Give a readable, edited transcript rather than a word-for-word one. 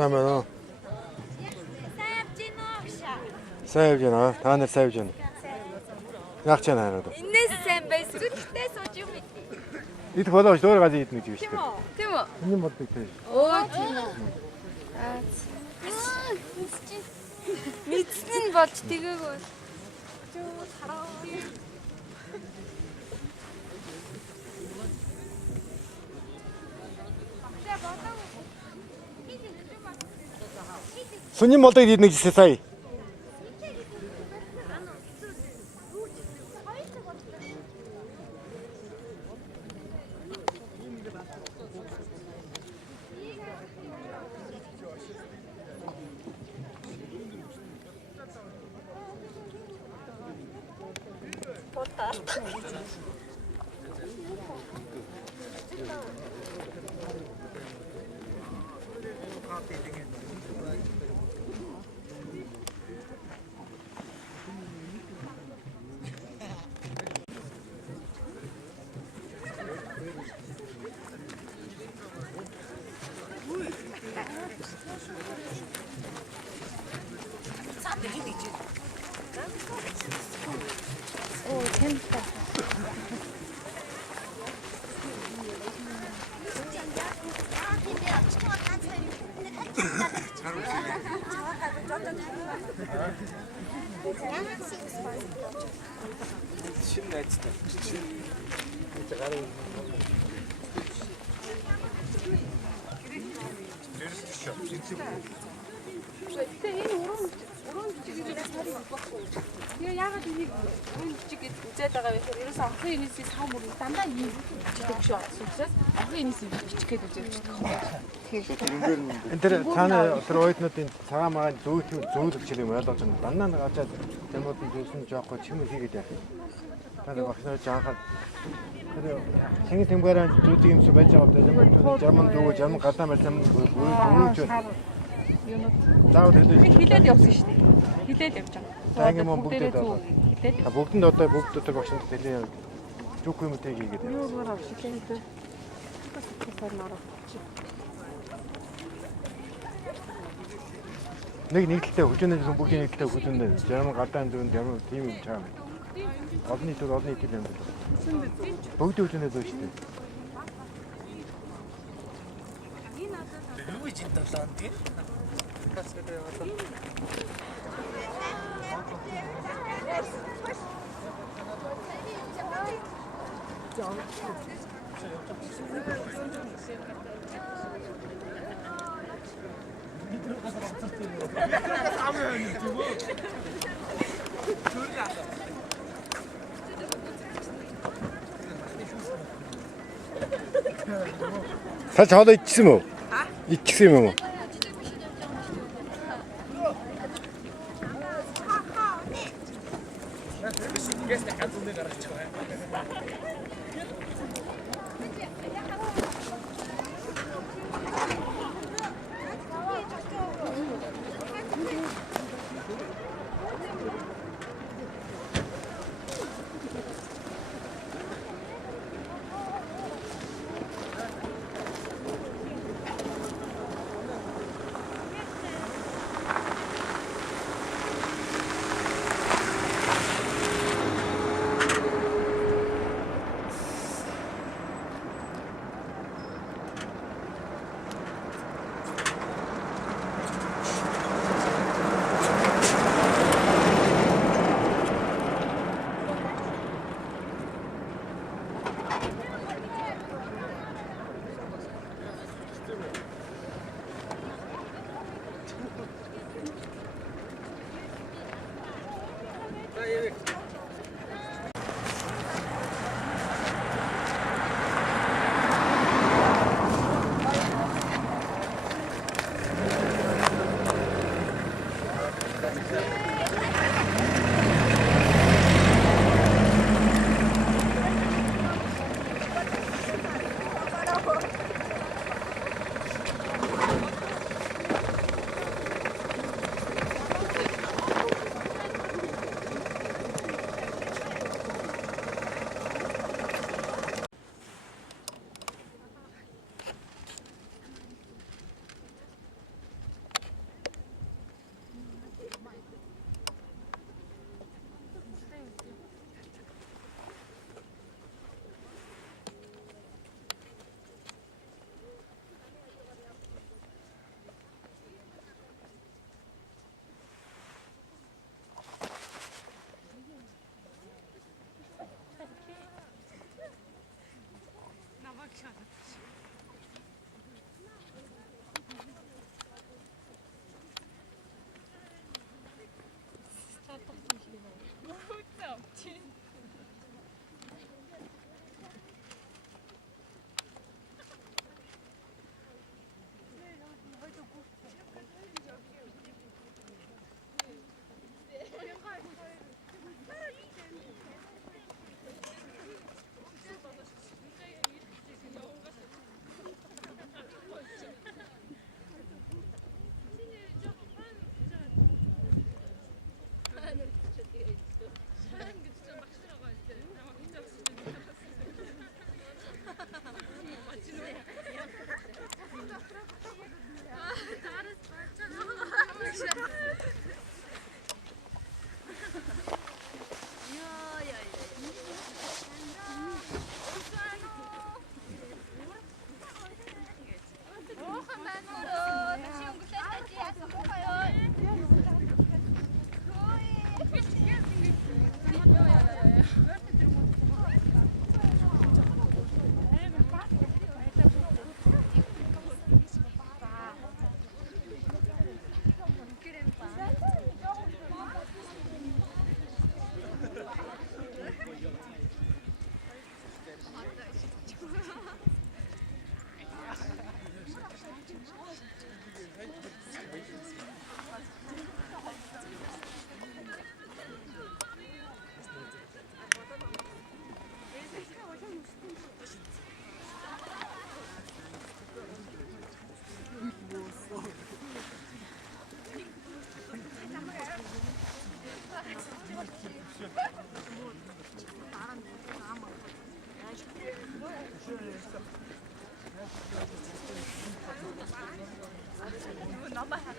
Тамаа. Сайн явж байна. Та нар сайн явж байна. Яг ч наа. Инээс сайн байсан. Зүгтээ сууж юм ээ. Идэх болоо ш өөр газар идэх гэж Тийм үү? Тийм үү? Энэ боддог тийм. Оо тийм үү. Мэдсэн нь болж тэгээгүй. Чөө хараа. Сүнийн молдыг идэх гэж сая. Яагаад энийг үнжиг гэж үзээд байгаа вэ гэхээр ерөөсөө охин энэсээ сав мөрөнд дандаа ийм бичдэг шүү учраас охин энэсээ бичих гээд үзээд бичдэг юм байна. Энэ тэр цаана тэр оюутнуудын цагаан магаан зөөлөж чиг юм ойлгож байна. Дандаа нэг очоод юмуд нь зөөсөн жоохгүй чим хийгээд яах юм. Та нэг багш нар жаахан тэр шинэ тэмгээрэн зүйдэг юмсуу байж байгаа юм. Жаман дүү жаман гадаа байсан дүүж заавал хилээд явсан шүү дээ. Хилээд явж байгаа. Таангийн мөн бүгдээ даа. Бүгдэнд одоо бүгд өдөр багшд хэлээ зүг юм уу хийгээд. Юу гараа шилээд. Нэг талтай хүчнээ гэсэн бүгдийн нэг талтай хүчнээ. Жаман гадаа дүүнд ямар тийм юм чаам. Олны төр юм байна. Бүгд хүчнээ дөө шүү дээ. Юу гэж энэ тийм? Сач хоолой ичсэн мө? Ичсэн юм уу? Намайхаа